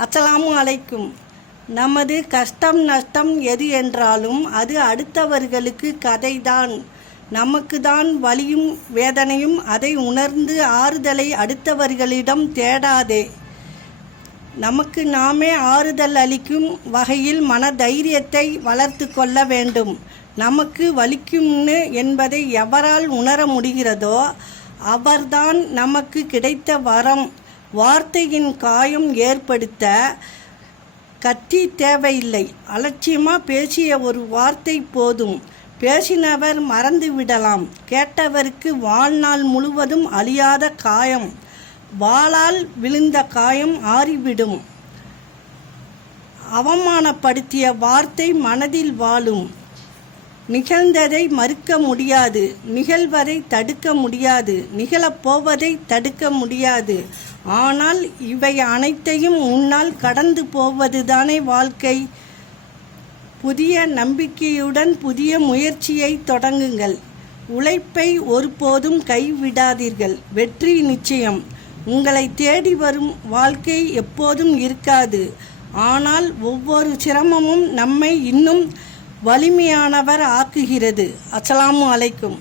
அஸ்ஸலாமு அலைக்கும். நமது கஷ்டம் நஷ்டம் எது என்றாலும் அது அடுத்தவர்களுக்கு கதைதான். நமக்கு தான் வலியும் வேதனையும். அதை உணர்ந்து ஆறுதலை அடுத்தவர்களிடம் தேடாதே. நமக்கு நாமே ஆறுதல் அளிக்கும் வகையில் மன தைரியத்தை வளர்த்து கொள்ள வேண்டும். நமக்கு வலிக்கும்னு என்பதை எவரால் உணர முடிகிறதோ அவர்தான் நமக்கு கிடைத்த வரம். வார்த்தையின் காயம் ஏற்படுத்த கத்தி தேவையில்லை. அலட்சியமாக பேசிய ஒரு வார்த்தை போதும். பேசினவர் மறந்து விடலாம். கேட்டவருக்கு வாழ்நாள் முழுவதும் அழியாத காயம். வாளால் விழுந்த காயம் ஆறிவிடும். அவமானப்படுத்திய வார்த்தை மனதில் வாழும். நிகழ்ந்ததை மறுக்க முடியாது, நிகழ்வதை தடுக்க முடியாது, நிகழப்போவதை தடுக்க முடியாது. ஆனால் இவை அனைத்தையும் முன்னால் கடந்து போவதுதானே வாழ்க்கை. புதிய நம்பிக்கையுடன் புதிய முயற்சியை தொடங்குங்கள். உழைப்பை ஒருபோதும் கைவிடாதீர்கள். வெற்றி நிச்சயம். உங்களை தேடி வரும் வாழ்க்கை எப்போதும் இருக்காது. ஆனால் ஒவ்வொரு சிரமமும் நம்மை இன்னும் வலிமையானவர் ஆக்குகிறது. அஸ்ஸலாமு அலைக்கும்.